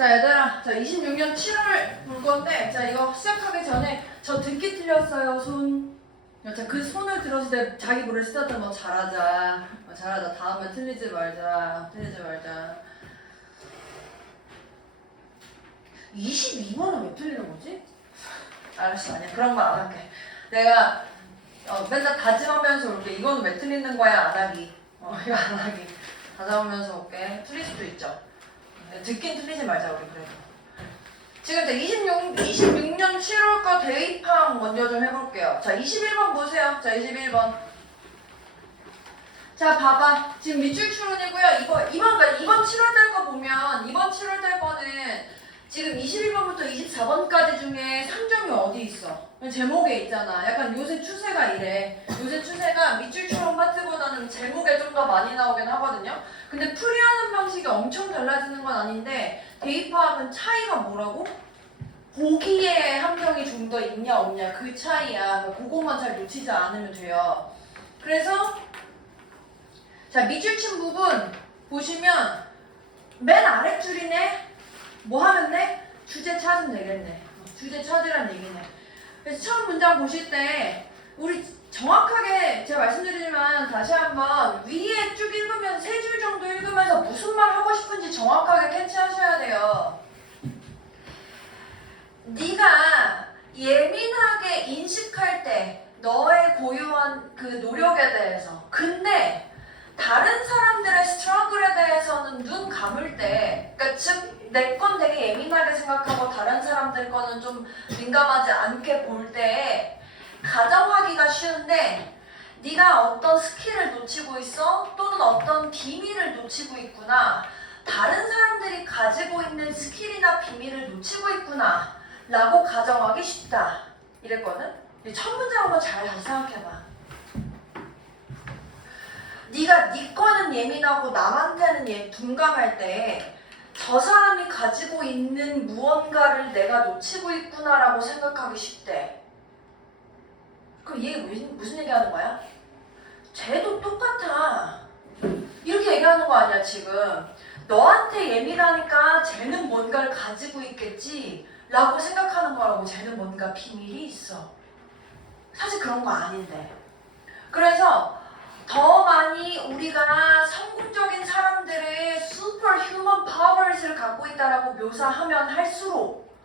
자 얘들아, 자 26년 7월 볼 건데, 자 이거 시작하기 전에 저 듣기 틀렸어요 손. 자 그 손을 들었을 때 자기 노래 스타트 뭐 잘하자, 잘하자, 다음에 틀리지 말자, 틀리지 말자. 22번은 왜 틀리는 거지? 알았어, 아니야 그런 거 안 할게. 내가 맨날 다짐하면서 올게. 이거는 왜 틀리는 거야 안 하기. 이거 안 하기. 다짐하면서 올게. 틀릴 수도 있죠. 듣긴 틀리지 말자 우리 그래도. 지금 26년 7월 거 대입항 먼저 좀 해볼게요. 자 21번 보세요. 자 21번. 자 봐봐. 지금 밑줄 추론이고요. 이번 7월달 거 보면 이번 7월달 거는 지금 21번부터 24번까지 중에 상점이 어디 있어? 제목에 있잖아. 약간 요새 추세가 이래. 요새 추세가 밑줄 추론 파트보다는 제목에 좀 더 많이 나오긴 하거든요. 근데 풀이하는 방식이 엄청 달라지는 건 아닌데 대입파악은 차이가 뭐라고? 보기에 함정이 좀 더 있냐 없냐 그 차이야. 그것만 잘 놓치지 않으면 돼요. 그래서 자 밑줄 친 부분 보시면 맨 아랫줄이네. 뭐 하면 돼? 주제 찾으면 되겠네. 주제 찾으란 얘기네. 그래서 처음 문장 보실 때 우리 정확하게 제가 말씀드리지만 다시 한번 위에 쭉 읽으면 3줄 정도 읽으면서 무슨 말 하고 싶은지 정확하게 캐치하셔야 돼요. 네가 예민하게 인식할 때 너의 고유한 그 노력에 대해서, 근데 다른 사람들의 스트러글에 대해서는 눈 감을 때, 그러니까 즉 내 건 되게 예민하게 생각하고 다른 사람들 거는 좀 민감하지 않게 볼 때 가정하기가 쉬운데 네가 어떤 스킬을 놓치고 있어? 또는 어떤 비밀을 놓치고 있구나. 다른 사람들이 가지고 있는 스킬이나 비밀을 놓치고 있구나 라고 가정하기 쉽다. 이랬거든? 첫 문장 한번 잘 다시 생각해봐. 네가 네 거는 예민하고 남한테는 둔감할 때 저 사람이 가지고 있는 무언가를 내가 놓치고 있구나라고 생각하기 쉽대. 그럼 얘 무슨 얘기하는 거야? 쟤도 똑같아. 이렇게 얘기하는 거 아니야 지금. 너한테 예민하니까 쟤는 뭔가를 가지고 있겠지 라고 생각하는 거라고. 쟤는 뭔가 비밀이 있어. 사실 그런 거 아닌데. 그래서 더 많이 우리가 성공적인 사람들의 슈퍼휴먼 파워를 갖고 있다라고 묘사하면 할수록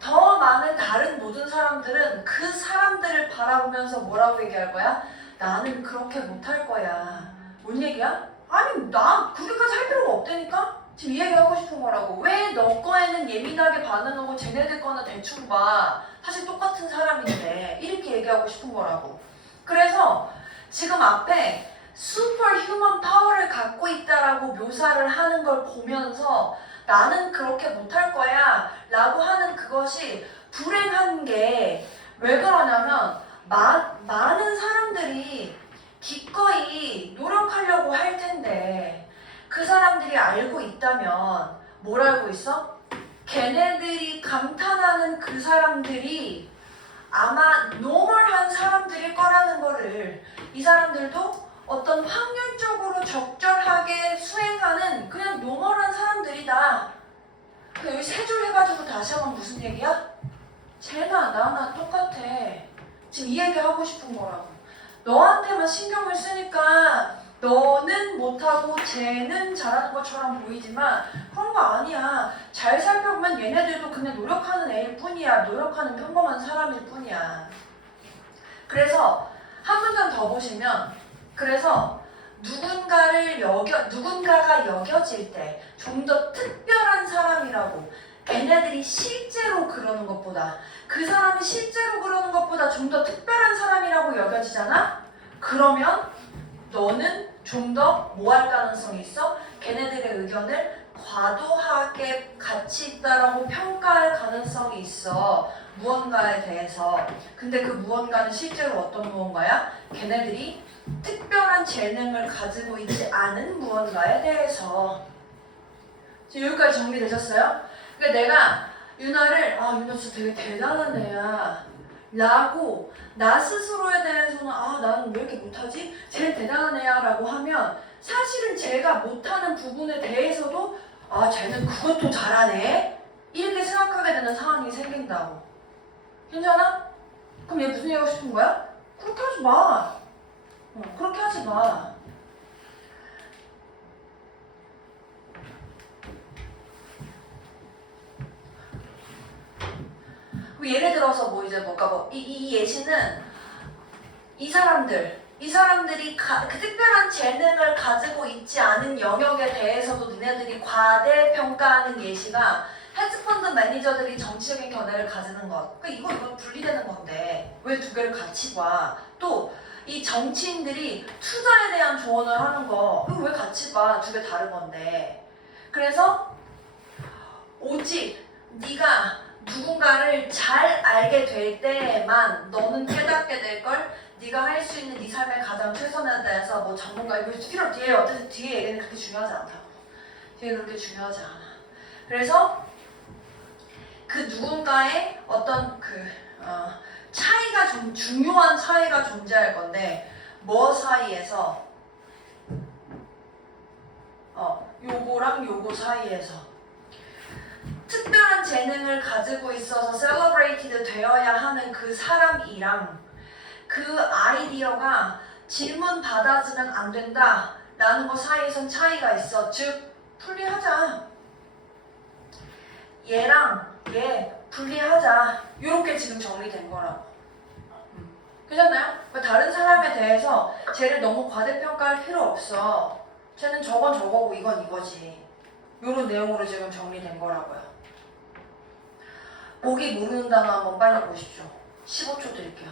더 많은 다른 모든 사람들은 그 사람들을 바라보면서 뭐라고 얘기할 거야? 나는 그렇게 못할 거야. 뭔 얘기야? 아니 나 그렇게까지 할 필요가 없다니까? 지금 이 얘기하고 싶은 거라고. 왜 너 거에는 예민하게 반응하고 쟤네들 거는 대충 봐. 사실 똑같은 사람인데. 이렇게 얘기하고 싶은 거라고. 그래서 지금 앞에 슈퍼휴먼 파워를 갖고 있다라고 묘사를 하는 걸 보면서 나는 그렇게 못할 거야 라고 하는 그것이 불행한 게 왜 그러냐면 많은 사람들이 기꺼이 노력하려고 할 텐데 그 사람들이 알고 있다면 뭘 알고 있어? 걔네들이 감탄하는 그 사람들이 아마 노멀한 사람들일 거라는 거를, 이 사람들도 어떤 확률적으로 적절하게 수행하는 그냥 노멀한 사람들이다. 여기 3줄 해가지고 다시 한번 무슨 얘기야? 쟤나 나나 똑같아. 지금 이 얘기 하고 싶은 거라고. 너한테만 신경을 쓰니까 너는 못하고 쟤는 잘하는 것처럼 보이지만 그런 거 아니야. 잘 살펴보면 얘네들도 그냥 노력하는 애일 뿐이야. 노력하는 평범한 사람일 뿐이야. 그래서 한 문장 더 보시면, 그래서 누군가가 여겨질 때 좀 더 특별한 사람이라고, 걔네들이 실제로 그러는 것보다, 그 사람이 실제로 그러는 것보다 좀 더 특별한 사람이라고 여겨지잖아? 그러면 너는 좀 더 뭐 할 가능성이 있어? 걔네들의 의견을 과도하게 가치 있다라고 평가할 가능성이 있어. 무언가에 대해서. 근데 그 무언가는 실제로 어떤 무언가야? 걔네들이 특별한 재능을 가지고 있지 않은 무언가에 대해서. 지금 여기까지 정리되셨어요? 그러니까 내가 유나를 유나 진짜 되게 대단한 애야 라고 나 스스로에 대해서는 나는 왜 이렇게 못하지? 제일 대단한 애야 라고 하면 사실은 제가 못하는 부분에 대해서도 아, 쟤는 그것도 잘하네? 이렇게 생각하게 되는 상황이 생긴다고. 괜찮아? 그럼 얘 무슨 얘기 하고 싶은 거야? 그렇게 하지 마. 그렇게 하지 마. 예를 들어서 뭐 이제 뭔가 이 예시는 이 사람들이 그 특별한 재능을 가지고 있지 않은 영역에 대해서도 니네들이 과대평가하는 예시가 헤지펀드 매니저들이 정치적인 견해를 가지는 것. 그러니까 이거 분리되는 건데 왜 두 개를 같이 봐? 또 이 정치인들이 투자에 대한 조언을 하는 거 이거 왜 같이 봐? 두 개 다른 건데. 그래서 오직 네가 누군가를 잘 알게 될 때만 너는 깨닫게 될 걸. 네가 할 수 있는 네 삶의 가장 최선에 대해서 뭐 전문가 이거 필요 뒤에 어쨌든 뒤에 얘기는 그렇게 중요하지 않다고. 뒤에 그렇게 중요하지 않아. 그래서 그 누군가의 어떤 차이가 좀 중요한 차이가 존재할 건데 뭐 사이에서 요거랑 요거 사이에서 특별한 재능을 가지고 있어서 celebrated 되어야 하는 그 사람이랑 그 아이디어가 질문 받아주면 안 된다 라는 거 사이에선 차이가 있어. 즉 분리하자. 얘랑 얘 분리하자. 요렇게 지금 정리된 거라고. 괜찮나요? 다른 사람에 대해서 쟤를 너무 과대평가할 필요 없어. 쟤는 저건 저거고 이건 이거지. 요런 내용으로 지금 정리된 거라고요. 보기 모르는 단어 한번 빨리 보십시오. 15초 드릴게요.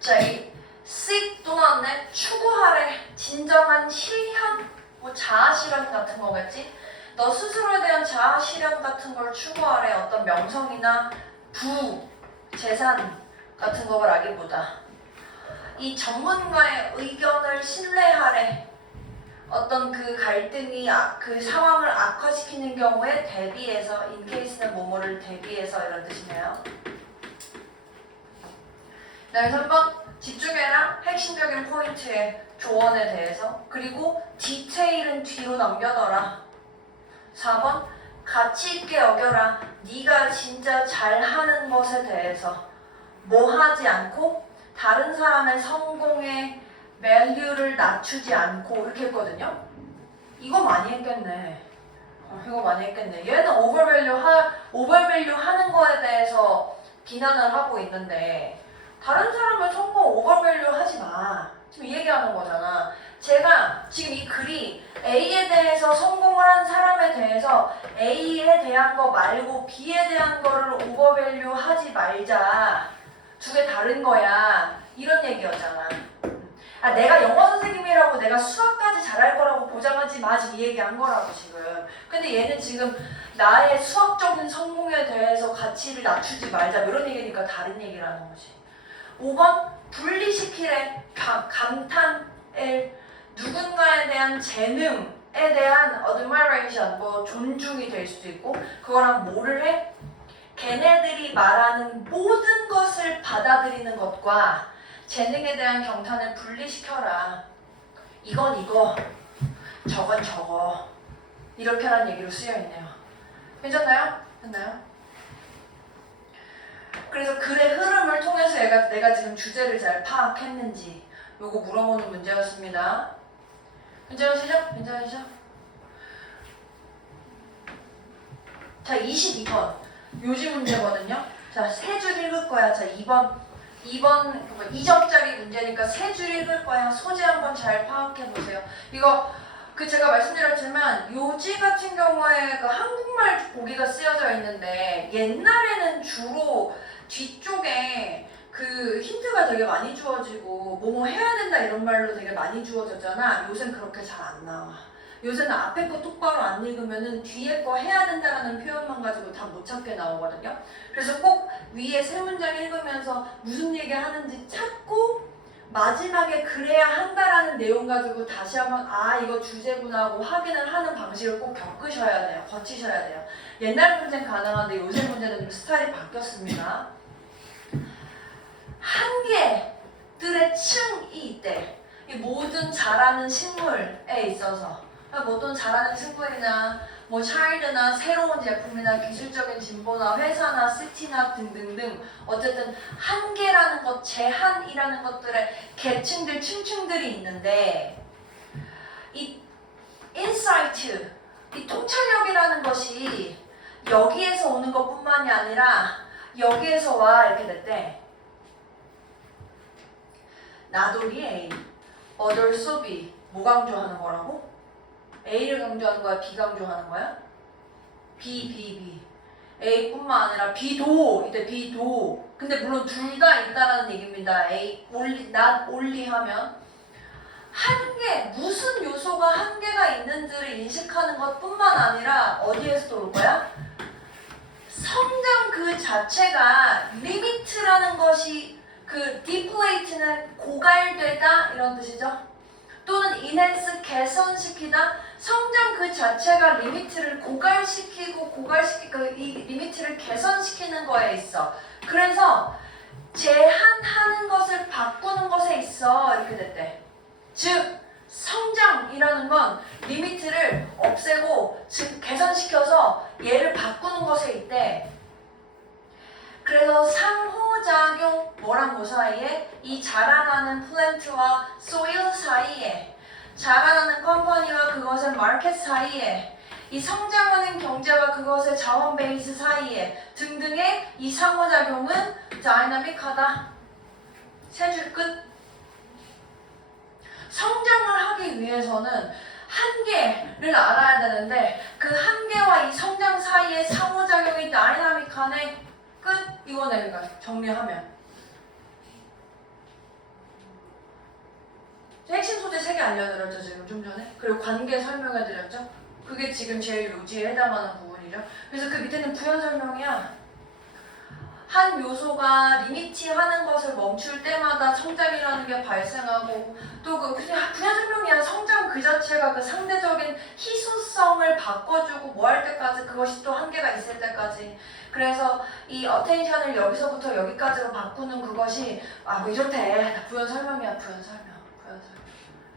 자, 이 seek 또 나왔네. 추구하래. 진정한 실현, 뭐 자아 실현 같은 거겠지? 너 스스로에 대한 자아 실현 같은 걸 추구하래. 어떤 명성이나 부, 재산 같은 걸 알기보다 이 전문가의 의견을 신뢰하래. 어떤 그 갈등이 그 상황을 악화시키는 경우에 대비해서 in case는 뭐뭐를 대비해서 이런 뜻이네요. 네, 3번 집중해라. 핵심적인 포인트의 조언에 대해서. 그리고 디테일은 뒤로 넘겨둬라. 4번 가치 있게 여겨라. 네가 진짜 잘하는 것에 대해서 뭐 하지 않고 다른 사람의 성공의 밸류를 낮추지 않고 이렇게 했거든요. 이거 많이 했겠네. 이거 많이 했겠네. 얘는 오버밸류 하는 거에 대해서 비난을 하고 있는데 다른 사람을 성공 오버밸류 하지 마. 지금 이 얘기하는 거잖아. 제가 지금 이 글이 A에 대해서 성공을 한 사람에 대해서 A에 대한 거 말고 B에 대한 거를 오버밸류 하지 말자. 두 개 다른 거야. 이런 얘기였잖아. 내가 영어 선생님이라고 내가 수학까지 잘할 거라고 보장하지 마. 지금 이 얘기한 거라고 지금. 근데 얘는 지금 나의 수학적인 성공에 대해서 가치를 낮추지 말자. 이런 얘기니까 다른 얘기라는 거지. 5번 분리시키래. 감탄을 누군가에 대한 재능에 대한 admiration, 뭐 존중이 될 수도 있고 그거랑 뭐를 해? 걔네들이 말하는 모든 것을 받아들이는 것과 재능에 대한 경탄을 분리시켜라. 이건 이거, 저건 저거. 이렇게라는 얘기로 쓰여있네요. 괜찮나요? 됐나요? 그래서 글의 흐름을 통해서 내가 지금 주제를 잘 파악했는지 요거 물어보는 문제였습니다. 괜찮으시죠? 괜찮으시죠? 자, 22번. 요지 문제거든요. 자, 세 줄 읽을 거야. 자, 2번 2점짜리 문제니까 세 줄 읽을 거야. 소재 한번 잘 파악해 보세요. 이거 제가 말씀드렸지만 요지 같은 경우에 그 한국말 보기가 쓰여져 있는데 옛날에는 주로 뒤쪽에 그 힌트가 되게 많이 주어지고 뭐뭐 해야 된다 이런 말로 되게 많이 주어졌잖아. 요새는 그렇게 잘 안 나와. 요새는 앞에 거 똑바로 안 읽으면은 뒤에 거 해야 된다라는 표현만 가지고 다 못 찾게 나오거든요. 그래서 꼭 위에 세 문장 읽으면서 무슨 얘기 하는지 찾고 마지막에 그래야 한다라는 내용 가지고 다시 한번 아 이거 주제구나 하고 확인을 하는 방식을 꼭 겪으셔야 돼요. 거치셔야 돼요. 옛날 문제는 가능한데 요새 문제는 좀 스타일이 바뀌었습니다. 한계들의 층이 있대. 이 모든 자라는 식물에 있어서 모든 자라는 식물이나 뭐 차일드나 새로운 제품이나 기술적인 진보나 회사나 시티나 등등등 어쨌든 한계라는 것, 제한이라는 것들의 계층들, 층층들이 있는데 이 인사이트, 이 통찰력이라는 것이 여기에서 오는 것뿐만이 아니라 여기에서 와 이렇게 됐대. 나돌이 A, others B 뭐 강조하는 거라고? A를 강조하는 거야? B 강조하는 거야? B. A뿐만 아니라 B도 이때 B도. 근데 물론 둘 다 있다라는 얘기입니다. A, not only 하면 한계, 무슨 요소가 한계가 있는지를 인식하는 것뿐만 아니라 어디에서도 올 거야? 성장 그 자체가 리미트라는 것이 그 deflate는 고갈되다 이런 뜻이죠. 또는 enhance 개선시키다. 성장 그 자체가 리미트를 고갈시키고 이 리미트를 개선시키는 거에 있어. 그래서 제한하는 것을 바꾸는 것에 있어 이렇게 됐대. 즉 성장이라는 건 리미트를 없애고 즉 개선시켜서 얘를 바꾸는 것에 있대. 그래서 상호작용 뭐랑 뭐 사이에 이 자라나는 플랜트와 소일 사이에 자라나는 컴퍼니와 그것의 마켓 사이에 이 성장하는 경제와 그것의 자원 베이스 사이에 등등의 이 상호작용은 다이나믹하다. 세 줄 끝. 성장을 하기 위해서는 한계를 알아야 되는데 그 한계와 이 성장 사이의 상호작용이 다이나믹하네. 끝. 이거네. 그러니까 정리하면 핵심 소재 3개 알려드렸죠 지금 좀 전에. 그리고 관계 설명해드렸죠. 그게 지금 제일 요지에 해당하는 부분이죠. 그래서 그 밑에는 부연 설명이야. 한 요소가 리미티하는 것을 멈출 때마다 성장이라는 게 발생하고 또 그 그냥 부연 설명이야. 성장 그 자체가 그 상대적인 희소성을 바꿔주고 뭐 할 때까지 그것이 또 한계가 있을 때까지. 그래서 이 어텐션을 여기서부터 여기까지로 바꾸는 그것이 아 뭐 이렇대. 다 부연 설명이야. 부연 설명.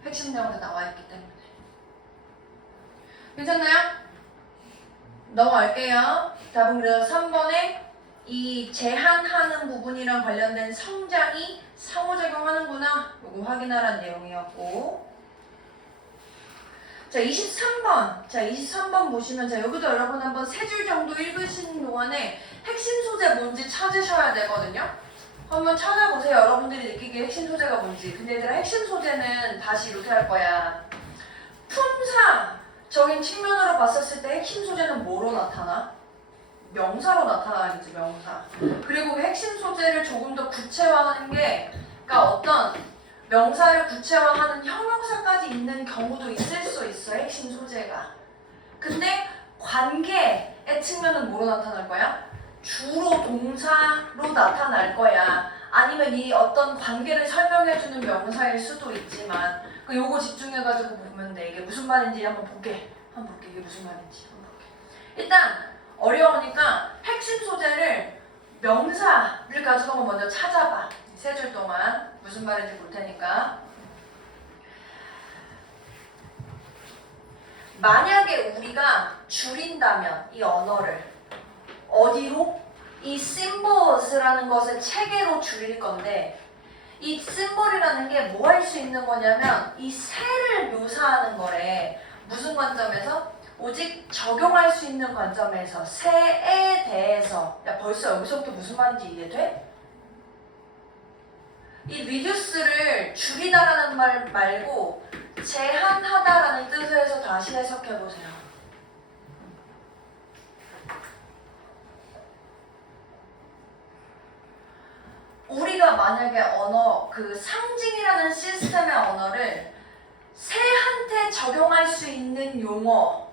핵심 내용 다 나와 있기 때문에. 괜찮나요? 넘어갈게요. 답은 그래서 3번에 이 제한하는 부분이랑 관련된 성장이 상호작용하는구나. 요거 확인하라는 내용이었고. 자, 23번 보시면 자, 여기도 여러분 한번 3줄 정도 읽으시는 동안에 핵심 소재 뭔지 찾으셔야 되거든요. 한번 찾아보세요. 여러분들이 느끼기에 핵심 소재가 뭔지. 근데 얘들아 핵심 소재는 다시 이렇게 할 거야. 품사적인 측면으로 봤었을 때 핵심 소재는 뭐로 나타나? 명사로 나타나겠지, 명사. 그리고 그 핵심 소재를 조금 더 구체화하는 게 그러니까 어떤 명사를 구체화하는 형용사까지 있는 경우도 있을 수 있어, 핵심 소재가. 근데 관계의 측면은 뭐로 나타날 거야? 주로 동사로 나타날 거야. 아니면 이 어떤 관계를 설명해주는 명사일 수도 있지만 요거 집중해가지고 보면 돼. 이게 무슨 말인지 한번 볼게. 이게 무슨 말인지 한번 볼게. 일단 어려우니까 핵심 소재를 명사를 가지고 한번 먼저 찾아봐. 3줄 동안 무슨 말인지 볼 테니까. 만약에 우리가 줄인다면 이 언어를 어디로? 이 symbols라는 것을 체계로 줄일 건데 이 symbol이라는 게 뭐 할 수 있는 거냐면 이 새를 묘사하는 거래. 무슨 관점에서? 오직 적용할 수 있는 관점에서 새에 대해서. 야 벌써 여기서부터 무슨 말인지 이해돼? 이 reduce를 줄이다라는 말 말고 제한하다라는 뜻에서 다시 해석해보세요. 우리가 만약에 언어, 그 상징이라는 시스템의 언어를 새한테 적용할 수 있는 용어로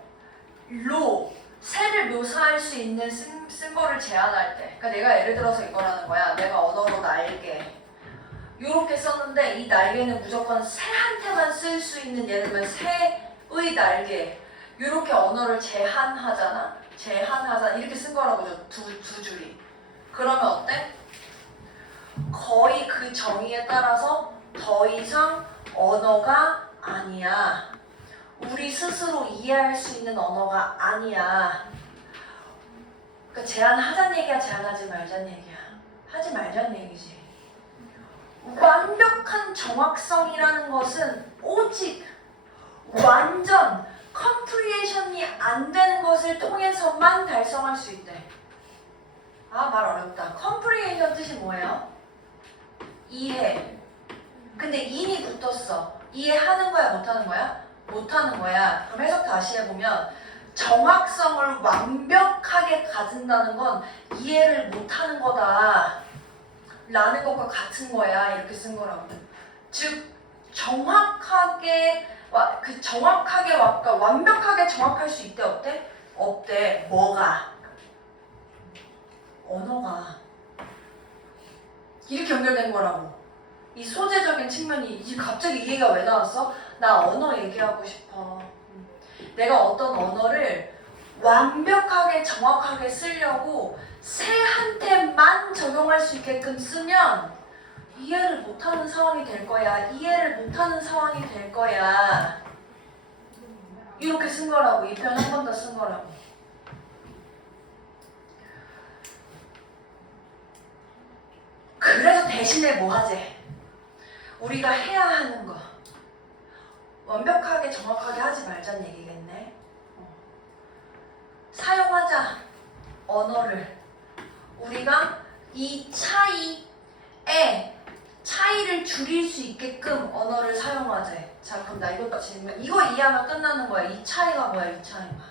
새를 묘사할 수 있는 쓴 거를 제한할 때, 그러니까 내가 예를 들어서 이거라는 거야. 내가 언어로 날개 요렇게 썼는데 이 날개는 무조건 새한테만 쓸 수 있는, 예를 들면 새의 날개 요렇게 언어를 제한하잖아. 이렇게 쓴 거라고 두 줄이. 그러면 어때? 거의 그 정의에 따라서 더 이상 언어가 아니야. 우리 스스로 이해할 수 있는 언어가 아니야. 그러니까 제한하자는 얘기야, 제한하지 말자는 얘기야? 하지 말자는 얘기지. 완벽한 정확성이라는 것은 오직 완전 컴프리에이션이 안 되는 것을 통해서만 달성할 수 있대. 아, 말 어렵다. 컴프리에이션 뜻이 뭐예요? 이해. 근데 인이 붙었어. 이해하는 거야, 못하는 거야? 못하는 거야. 그럼 해석 다시 해보면 정확성을 완벽하게 가진다는 건 이해를 못하는 거다 라는 것과 같은 거야. 이렇게 쓴 거라고. 즉 정확하게 완벽하게 정확할 수 있대, 없대? 없대. 뭐가? 언어가. 이렇게 연결된 거라고. 이 소재적인 측면이 갑자기 이 얘기가 왜 나왔어? 나 언어 얘기하고 싶어. 내가 어떤 언어를 완벽하게 정확하게 쓰려고 새한테만 적용할 수 있게끔 쓰면 이해를 못하는 상황이 될 거야. 이렇게 쓴 거라고. 이 표현 한 번 더 쓴 거라고. 그래서 대신에 뭐 하지? 우리가 해야 하는 거. 완벽하게 정확하게 하지 말자는 얘기겠네. 사용하자. 언어를. 우리가 이 차이를 줄일 수 있게끔 언어를 사용하자. 자, 그럼 나 이것도 질문. 이거 이해하면 끝나는 거야. 이 차이가 뭐야, 이 차이가.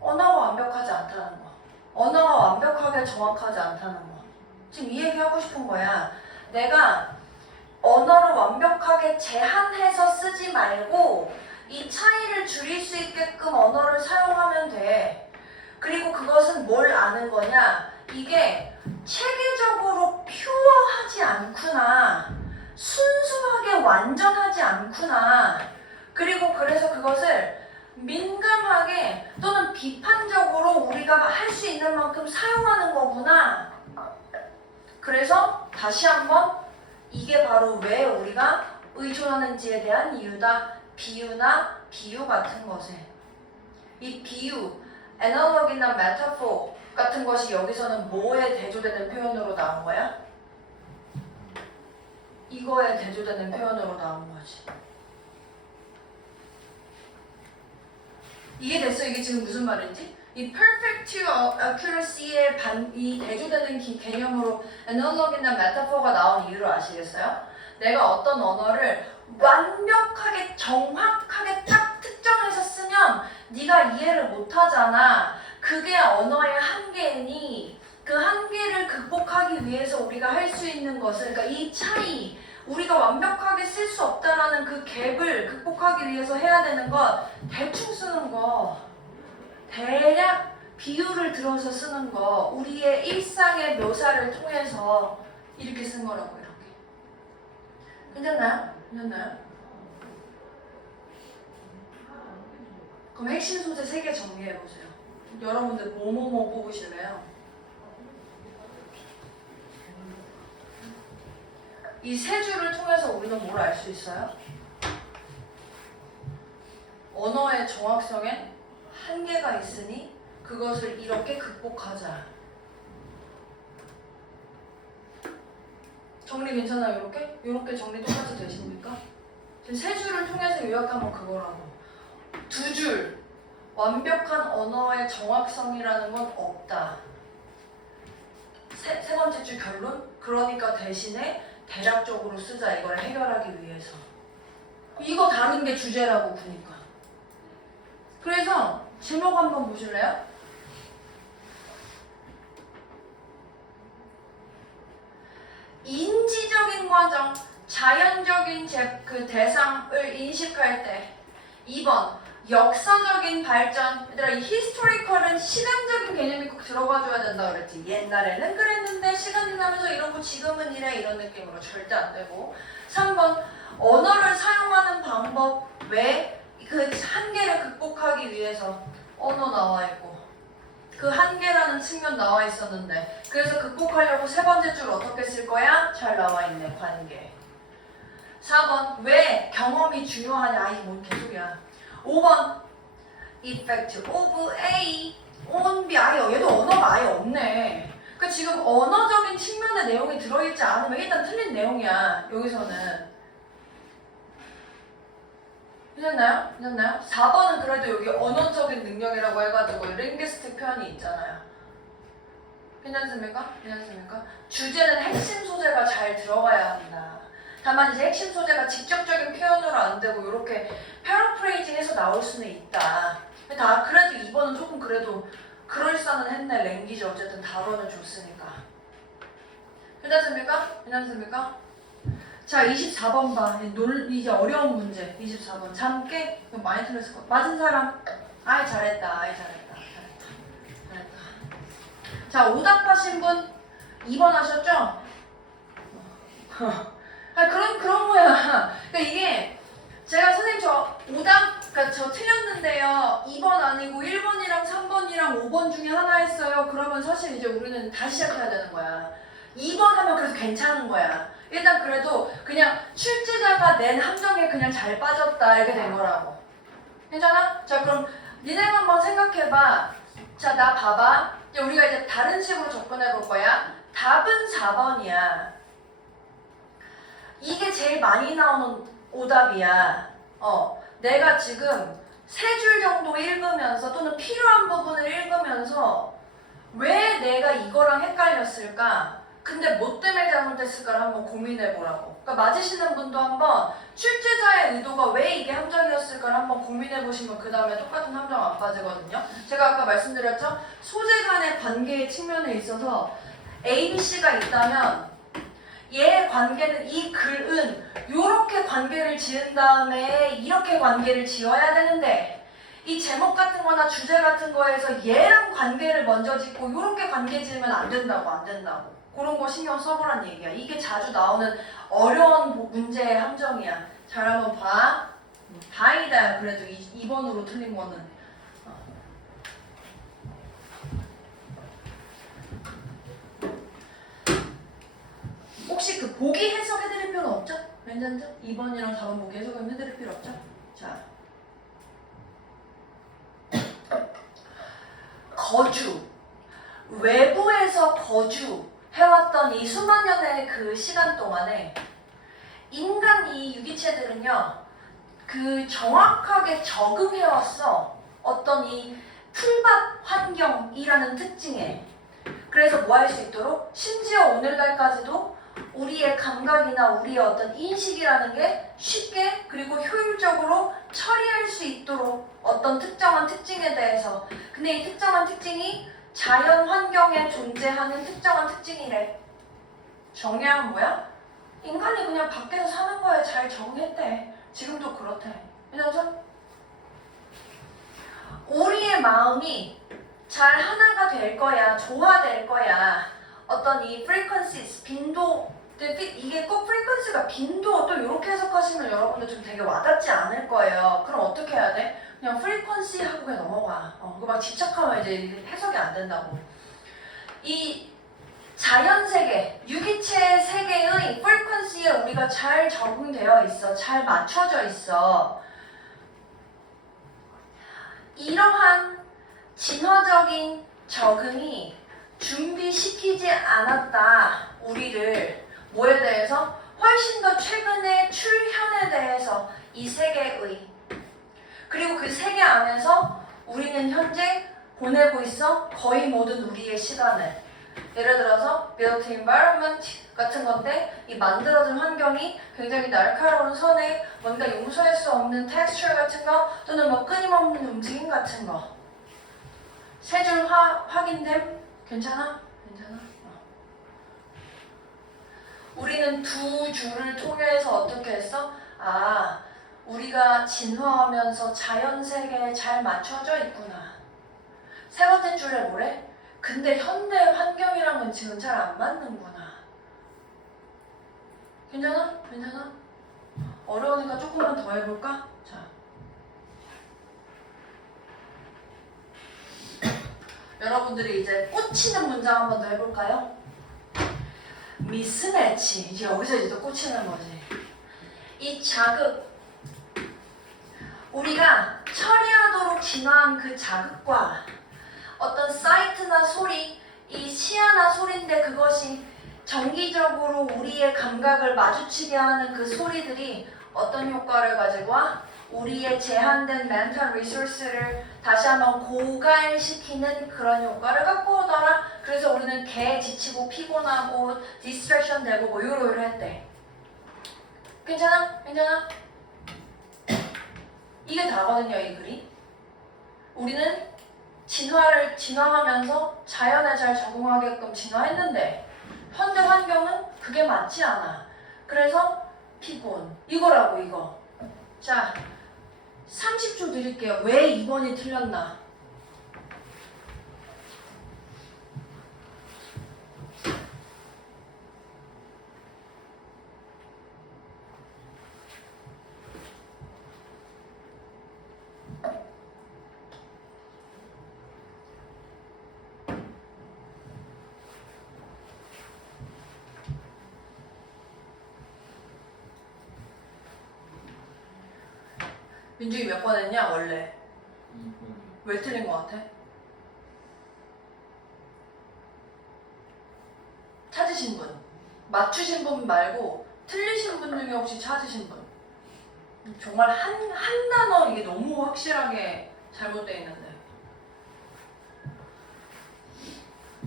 언어가 완벽하지 않다는 거. 언어가 완벽하게 정확하지 않다는 거. 지금 이 얘기 하고 싶은 거야. 내가 언어를 완벽하게 제한해서 쓰지 말고 이 차이를 줄일 수 있게끔 언어를 사용하면 돼. 그리고 그것은 뭘 아는 거냐? 이게 체계적으로 퓨어하지 않구나. 순수하게 완전하지 않구나. 그리고 그래서 그것을 민감하게 또는 비판적으로 우리가 할 수 있는 만큼 사용하는 거구나. 그래서 다시 한번 이게 바로 왜 우리가 의존하는지에 대한 이유다. 비유나 비유 같은 것에. 이 비유, 애널로기나 메타포 같은 것이 여기서는 뭐에 대조되는 표현으로 나온 거야? 이거에 대조되는 표현으로 나온 거지. 이해됐어? 이게 지금 무슨 말인지? 이 perfect accuracy에 이 대조되는 개념으로 애널로기나 메타포가 나온 이유를 아시겠어요? 내가 어떤 언어를 완벽하게 정확하게 딱 특정해서 쓰면 네가 이해를 못하잖아. 그게 언어의 한계이니 그 한계를 극복하기 위해서 우리가 할 수 있는 것은, 그러니까 이 차이, 우리가 완벽하게 쓸 수 없다라는 그 갭을 극복하기 위해서 해야 되는 건 대충 쓰는 거, 대략 비유를 들어서 쓰는 거, 우리의 일상의 묘사를 통해서 이렇게 쓴 거라고. 이렇게 괜찮나요? 그럼 핵심 소재 3개 정리해보세요. 여러분들 뭐뭐뭐 뽑으실래요? 이 3줄을 통해서 우리는 뭘 알 수 있어요? 언어의 정확성에 한계가 있으니 그것을 이렇게 극복하자. 정리 괜찮아요? 이렇게? 이렇게 정리 똑같이 되십니까? 지금 3줄을 통해서 요약하면 그거라고. 2줄, 완벽한 언어의 정확성이라는 건 없다. 세 번째 줄 결론? 그러니까 대신에 대략적으로 쓰자. 이걸 해결하기 위해서. 이거 다른 게 주제라고. 그러니까. 그래서 제목 한번 보실래요? 인지적인 과정, 자연적인 그 대상을 인식할 때. 2번 역사적인 발전. 얘들아 이 히스토리컬은 시간적인 개념이 꼭 들어가줘야 된다 그랬지. 옛날에는 그랬는데 시간이 지나면서 이러고 지금은 이래 이런 느낌으로 절대 안 되고. 3번 언어를 사용하는 방법. 왜? 그 한계를 극복하기 위해서 언어 나와 있고 그 한계라는 측면 나와 있었는데 그래서 극복하려고 세 번째 줄 어떻게 쓸 거야? 잘 나와 있네. 관계. 4번 왜 경험이 중요하냐. 이게 뭔 개소리야. 5번 effect of A on B. 아예 얘도 언어가 아예 없네. 그러니까 지금 언어적인 측면의 내용이 들어있지 않으면 일단 틀린 내용이야. 여기서는 괜찮나요? 괜찮나요? 4번은 그래도 여기 언어적인 능력이라고 해가지고 링귀스틱 표현이 있잖아요. 괜찮습니까? 괜찮습니까? 주제는 핵심 소재가 잘 들어가야 한다. 다만 이제 핵심 소재가 직접적인 표현으로 안 되고 이렇게 패러프레이징해서 나올 수는 있다. 다 그래도 2번은 조금 그래도 그럴싸는 했네. 랭귀지 어쨌든 답안을 줬으니까. 괜찮습니까? 괜찮습니까? 자 24번 봐. 이제 어려운 문제. 24번 잠 깨? 이거 많이 틀렸을 거. 맞은 사람? 아이 잘했다. 아이 잘했다. 자 오답하신 분 2번 하셨죠? 그런 거야. 그러니까 이게 제가 선생님 저 오답 그러니까 저 틀렸는데요. 2번 아니고 1번이랑 3번이랑 5번 중에 하나 했어요. 그러면 사실 이제 우리는 다시 시작해야 되는 거야. 2번 하면 그래도 괜찮은 거야. 일단 그래도 그냥 출제자가 낸 함정에 그냥 잘 빠졌다 이렇게 된 거라고. 괜찮아? 자 그럼 니네가 한번 생각해봐. 자 나 봐봐. 우리가 이제 다른 식으로 접근해 볼 거야. 답은 4번이야. 이게 제일 많이 나오는 오답이야. 내가 지금 3줄 정도 읽으면서 또는 필요한 부분을 읽으면서 왜 내가 이거랑 헷갈렸을까? 근데 뭐 때문에 잘못됐을까를 한번 고민해 보라고. 그러니까 맞으시는 분도 한번 출제자의 의도가 왜 이게 함정이었을까를 한번 고민해 보시면 그 다음에 똑같은 함정 안 빠지거든요. 제가 아까 말씀드렸죠? 소재 간의 관계의 측면에 있어서 A, B, C가 있다면 얘의 관계는 이 글은 이렇게 관계를 지은 다음에 이렇게 관계를 지어야 되는데 이 제목 같은 거나 주제 같은 거에서 얘랑 관계를 먼저 짓고 이렇게 관계 지으면 안 된다고. 그런 거 신경 써보란 얘기야. 이게 자주 나오는 어려운 문제의 함정이야. 잘 한번 봐. 다행이다. 그래도 2번으로 틀린 거는. 혹시 그 보기 해석해드릴 필요는 없죠? 괜찮죠? 2번이랑 4번 보기 해석해드릴 필요 없죠? 자, 거주. 외부에서 거주해왔던 이 수만 년의 그 시간 동안에 인간 이 유기체들은요, 그 정확하게 적응해왔어. 어떤 이 풀밭 환경이라는 특징에. 그래서 뭐 할 수 있도록 심지어 오늘날까지도 우리의 감각이나 우리의 어떤 인식이라는 게 쉽게 그리고 효율적으로 처리할 수 있도록 어떤 특정한 특징에 대해서. 근데 이 특정한 특징이 자연 환경에 존재하는 특정한 특징이래. 정의하면 뭐야? 인간이 그냥 밖에서 사는 거에 잘 적응했대. 지금도 그렇대. 그렇죠? 우리의 마음이 잘 하나가 될 거야. 조화될 거야. 어떤 이 frequencies, 빈도, 이게 꼭 frequency가 빈도 또 이렇게 해석하시면 여러분들 좀 되게 와닿지 않을 거예요. 그럼 어떻게 해야 돼? 그냥 frequency 하고 그냥 넘어가. 그거 막 집착하면 이제 해석이 안 된다고. 이 자연 세계, 유기체 세계의 frequency에 우리가 잘 적응되어 있어. 잘 맞춰져 있어. 이러한 진화적인 적응이 준비시키지 않았다. 우리를 뭐에 대해서? 훨씬 더 최근의 출현에 대해서 이 세계의. 그리고 그 세계 안에서 우리는 현재 보내고 있어. 거의 모든 우리의 시간을. 예를 들어서 built environment 같은 건데 이 만들어진 환경이 굉장히 날카로운 선에 뭔가 용서할 수 없는 texture 같은 거 또는 뭐 끊임없는 움직임 같은 거. 세 줄 확인됨? 괜찮아? 괜찮아? 우리는 두 줄을 통해서 어떻게 했어? 아, 우리가 진화하면서 자연 세계에 잘 맞춰져 있구나. 세 번째 줄에 뭐래? 근데 현대 환경이랑은 지금 잘 안 맞는구나. 괜찮아? 괜찮아? 어려우니까 조금만 더 해볼까? 자, 여러분들이 이제 꽂히는 문장 한번 더 해볼까요? 미스매치. 여기서 이제 또 꽂히는 거지. 이 자극, 우리가 처리하도록 진화한 그 자극과 어떤 사이트나 소리, 이 시야나 소리인데 그것이 정기적으로 우리의 감각을 마주치게 하는 그 소리들이 어떤 효과를 가지고 와? 우리의 제한된 멘탈 리소스를 다시 한번 고갈시키는 그런 효과를 갖고 오더라. 그래서 우리는 개 지치고 피곤하고 디스트랙션 되고 뭐 요러요러했대. 괜찮아? 괜찮아? 이게 다거든요, 이 글이. 우리는 진화하면서 자연에 잘 적응하게끔 진화했는데 현대 환경은 그게 맞지 않아. 그래서 피곤. 이거라고 이거. 자, 30초 드릴게요. 왜 2번이 틀렸나? 민중이 몇 번 했냐 원래? 2번. 왜 틀린 것 같아? 찾으신 분, 맞추신 분 말고 틀리신 분 중에 혹시 찾으신 분? 정말 한 단어 이게 너무 확실하게 잘못되어 있는데.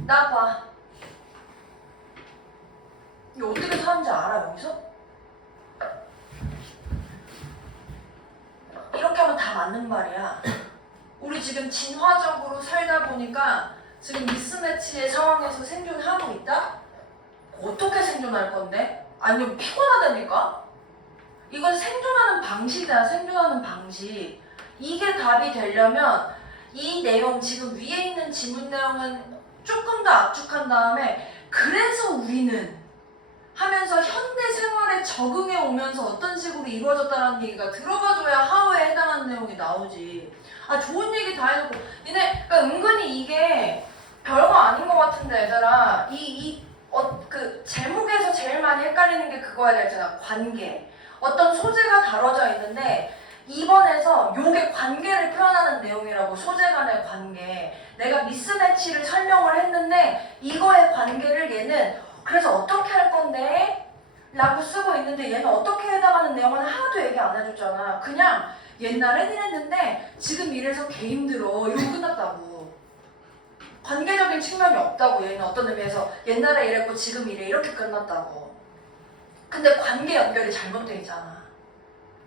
나 봐. 이거 어떻게 사는지 알아 여기서? 이렇게 하면 다 맞는 말이야. 우리 지금 진화적으로 살다 보니까 지금 미스매치의 상황에서 생존하고 있다? 어떻게 생존할 건데? 아니면 피곤하다니까? 이건 생존하는 방식이야. 생존하는 방식. 이게 답이 되려면 이 내용, 지금 위에 있는 지문 내용은 조금 더 압축한 다음에 그래서 우리는 하면서 현대 생활에 적응해 오면서 어떤 식으로 이루어졌다는 얘기가 들어가줘야 하우에 해당하는 내용이 나오지. 아, 좋은 얘기 다 해놓고 니네 그러니까 은근히 이게 별거 아닌 것 같은데 얘들아 그 제목에서 제일 많이 헷갈리는 게 그거야 되잖아. 관계. 어떤 소재가 다뤄져 있는데 2번에서 요게 관계를 표현하는 내용이라고. 소재 간의 관계. 내가 미스매치를 설명을 했는데 이거의 관계를 얘는 그래서 어떻게 할 건데? 라고 쓰고 있는데 얘는 어떻게 해당하는 내용은 하나도 얘기 안 해줬잖아. 그냥 옛날엔 이랬는데 지금 이래서 개 힘들어 이러고 끝났다고. 관계적인 측면이 없다고. 얘는 어떤 의미에서 옛날에 이랬고 지금 이래 이렇게 끝났다고. 근데 관계 연결이 잘못돼 있잖아.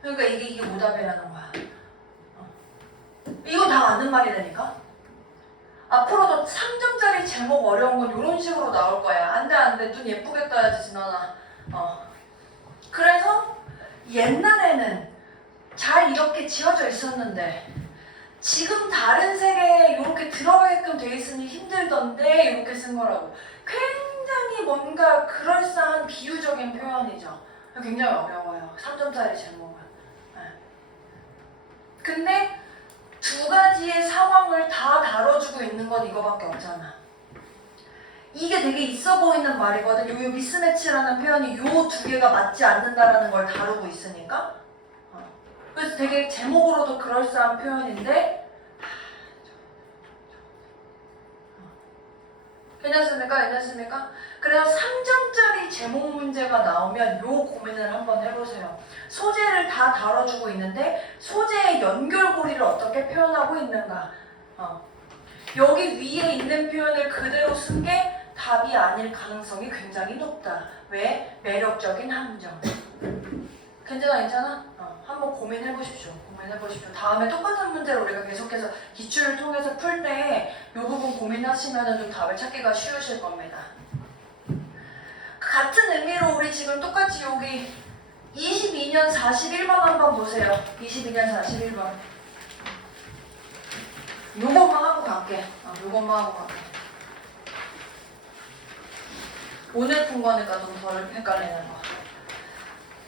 그러니까 이게 오답이라는 거야. 이거 다 맞는 말이라니까? 앞으로도 3점짜리 제목 어려운 건 이런 식으로 나올 거야. 안 돼. 눈 예쁘게 떠야지, 진원아. 그래서 옛날에는 잘 이렇게 지어져 있었는데 지금 다른 세계에 이렇게 들어가게끔 돼 있으니 힘들던데 이렇게 쓴 거라고. 굉장히 뭔가 그럴싸한 비유적인 표현이죠. 굉장히 어려워요. 3점짜리 제목은. 근데 두 가지의 상황을 다 다뤄주고 있는 건 이거밖에 없잖아. 이게 되게 있어 보이는 말이거든. 요 미스매치라는 표현이 요 두 개가 맞지 않는다라는 걸 다루고 있으니까. 그래서 되게 제목으로도 그럴싸한 표현인데 괜찮습니까? 괜찮습니까? 그래서 3점짜리 제목 문제가 나오면 요 고민을 한번 해보세요. 소재를 다 다뤄주고 있는데 소재의 연결고리를 어떻게 표현하고 있는가. 여기 위에 있는 표현을 그대로 쓴 게 답이 아닐 가능성이 굉장히 높다. 왜? 매력적인 함정. 괜찮아? 한번 고민해보십시오. 다음에 똑같은 문제를 우리가 계속해서 기출을 통해서 풀 때 이 부분 고민하시면 좀 답을 찾기가 쉬우실 겁니다. 같은 의미로 우리 지금 똑같이 여기 22년 41번 한번 보세요. 22년 41번. 요것만 하고 갈게. 요것만 하고 갈게. 오늘 푼 거니까 좀 덜 헷갈리는 거.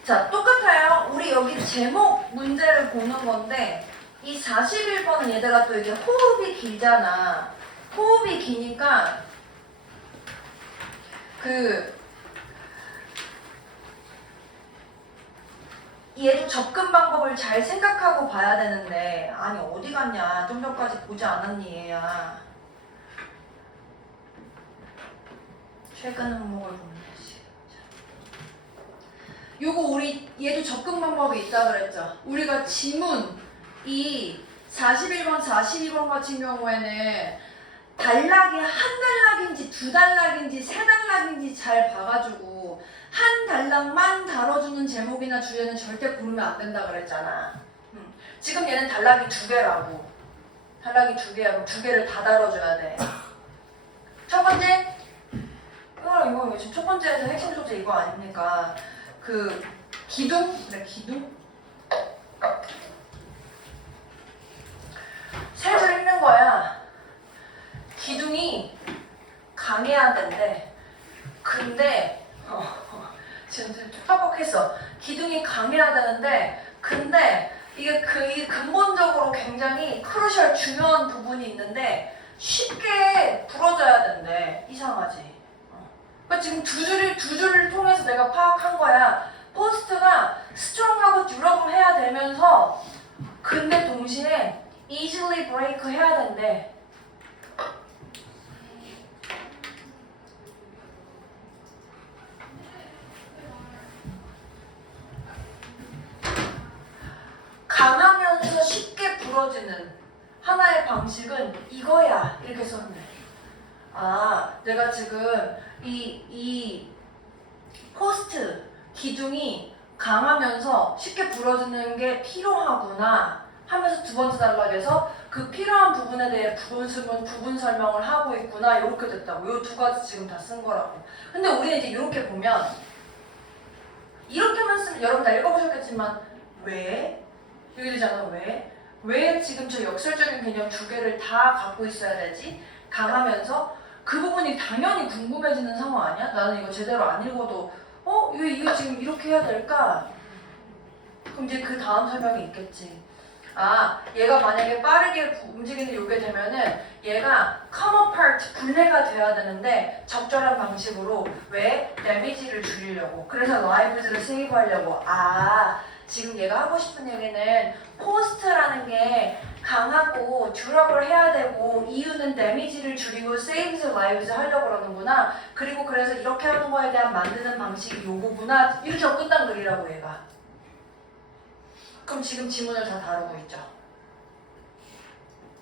자, 똑같아요. 우리 여기 제목 문제를 보는 건데 이 41번은 얘들아 또 이게 호흡이 길잖아. 호흡이 기니까 얘도 접근 방법을 잘 생각하고 봐야 되는데 아니 어디 갔냐. 좀 전까지 보지 않았니 얘야. 최근 항목을 보면 되지. 요거 우리 얘도 접근 방법이 있다 그랬죠. 우리가 지문 이 41번, 42번 같은 경우에는 단락이 한 단락인지 두 단락인지 세 단락인지 잘 봐가지고 한 단락만 다뤄주는 제목이나 주제는 절대 고르면 안 된다 그랬잖아. 지금 얘는 단락이 두 개라고. 단락이 두 개야. 그럼 두 개를 다 다뤄줘야 돼. 첫 번째 이거 지금 첫 번째에서 핵심 소재 이거 아닙니까? 그 기둥? 그래 기둥? 색을 읽는 거야. 기둥이 강해야 된대. 근데 지금 좀 뻑뻑했어. 기둥이 강해야 되는데 근데 이게 근본적으로 굉장히 크루셜 중요한 부분이 있는데 쉽게 부러져야 된대. 이상하지? 그러니까 지금 두 줄을 통해서 내가 파악한 거야. 포스트가 스트롱하고 듀러블 해야 되면서 근데 동시에 easily break 해야 된대. 강하면서 쉽게 부러지는 하나의 방식은 이거야. 이렇게 썼네. 내가 지금 이 포스트 기둥이 강하면서 쉽게 부러지는 게 필요하구나 하면서 두 번째 단락에서 그 필요한 부분에 대해 부분 설명을 하고 있구나. 이렇게 됐다고. 요 두 가지 지금 다 쓴 거라고. 근데 우리는 이제 이렇게 보면 이렇게만 쓰면 여러분 다 읽어보셨겠지만 왜? 여기 되잖아. 왜 지금 저 역설적인 개념 두 개를 다 갖고 있어야 되지? 강하면서 그 부분이 당연히 궁금해지는 상황 아니야? 나는 이거 제대로 안 읽어도 왜 이거 지금 이렇게 해야 될까? 그럼 이제 그 다음 설명이 있겠지. 얘가 만약에 빠르게 움직이는 요게 되면은 얘가 come apart, 분해가 돼야 되는데 적절한 방식으로 왜? 데미지를 줄이려고. 그래서 라이브즈를 세이브하려고. 지금 얘가 하고 싶은 얘기는 포스트라는 게 강하고 듀러블 해야 되고 이유는 데미지를 줄이고 세이브즈 라이브즈 하려고 그러는구나. 그리고 그래서 이렇게 하는 거에 대한 만드는 방식이 요거구나. 이렇게 끝난 글이라고 얘가. 그럼 지금 지문을 다 다루고 있죠.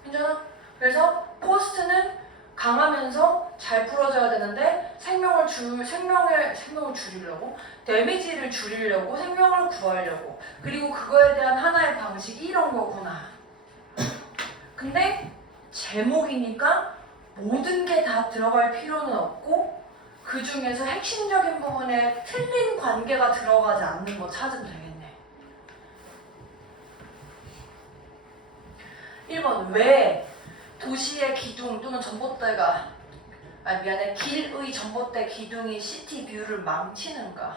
괜찮아? 그래서 포스트는 강하면서 잘 풀어져야 되는데 생명을 줄이려고 데미지를 줄이려고 생명을 구하려고 그리고 그거에 대한 하나의 방식이 이런 거구나. 근데 제목이니까 모든 게 다 들어갈 필요는 없고 그 중에서 핵심적인 부분에 틀린 관계가 들어가지 않는 거 찾으면 되겠네. 1번 왜 도시의 기둥 또는 전봇대가 길의 전봇대 기둥이 시티 뷰를 망치는가?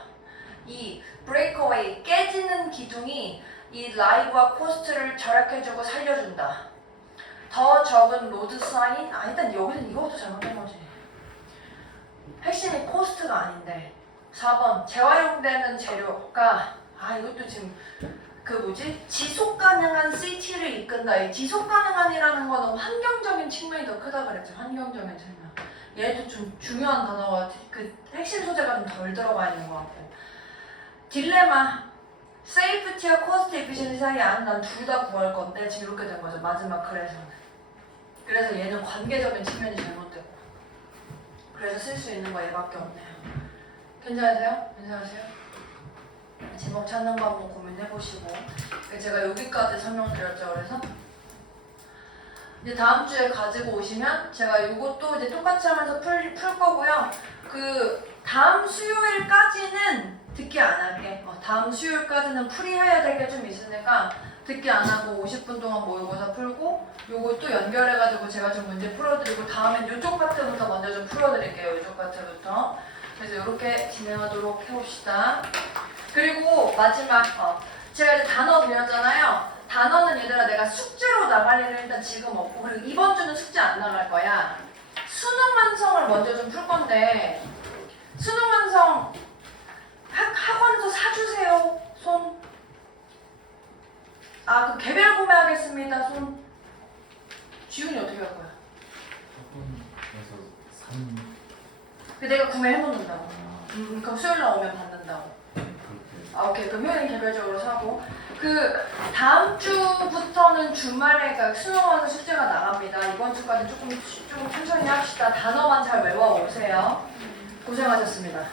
이 브레이크웨이 깨지는 기둥이 이 라이브와 코스트를 절약해주고 살려준다. 더 적은 로드 사인? 일단 여기는 이것도 잘못된 거지. 핵심이 코스트가 아닌데. 4번 재활용되는 재료가 이것도 지금 지속 가능한 CT를 이끈다. 이 지속 가능한이라는 거는 환경적인 측면이 더 크다 그랬죠. 환경적인 측면. 얘도 좀 중요한 단어가 핵심 소재가 좀 덜 들어가 있는 것 같고. 딜레마. 세이프티와 코스트 에피션시 사이에 난 둘 다 구할 건데 지금 이렇게 된 거죠. 마지막 글에서는. 그래서 얘는 관계적인 측면이 잘못됐고. 그래서 쓸 수 있는 거 얘밖에 없네요. 괜찮으세요? 제목 찾는 거 한번 고민해보시고. 제가 여기까지 설명드렸죠. 그래서 이제 다음 주에 가지고 오시면 제가 이것도 이제 똑같이 하면서 풀 거고요. 다음 수요일까지는 듣기 안 할게. 다음 수요일까지는 풀이해야 될 게 좀 있으니까 듣기 안 하고 50분 동안 모의고사 풀고 요거 또 연결해가지고 제가 좀 문제 풀어드리고 다음엔 요쪽 파트부터 먼저 좀 풀어드릴게요. 요쪽 파트부터. 그래서 이렇게 진행하도록 해봅시다. 그리고 마지막 제가 이제 단어 드렸잖아요. 단어는 얘들아 내가 숙제로 나갈 일은 일단 지금 없고 그리고 이번 주는 숙제 안 나갈 거야. 수능 완성을 먼저 좀 풀 건데 수능 완성 학원에서 사주세요. 손. 그 개별 구매하겠습니다. 손. 지훈이 어떻게 할 거야? 학원에서 산. 내가 구매해 놓는다고. 그럼 수요일 날 오면 받는다고. 그렇게. 오케이. 그럼 효연이 개별적으로 사고. 다음 주부터는 주말에 수능 완성 숙제가 나갑니다. 이번 주까지 조금 천천히 합시다. 단어만 잘 외워 오세요. 고생하셨습니다.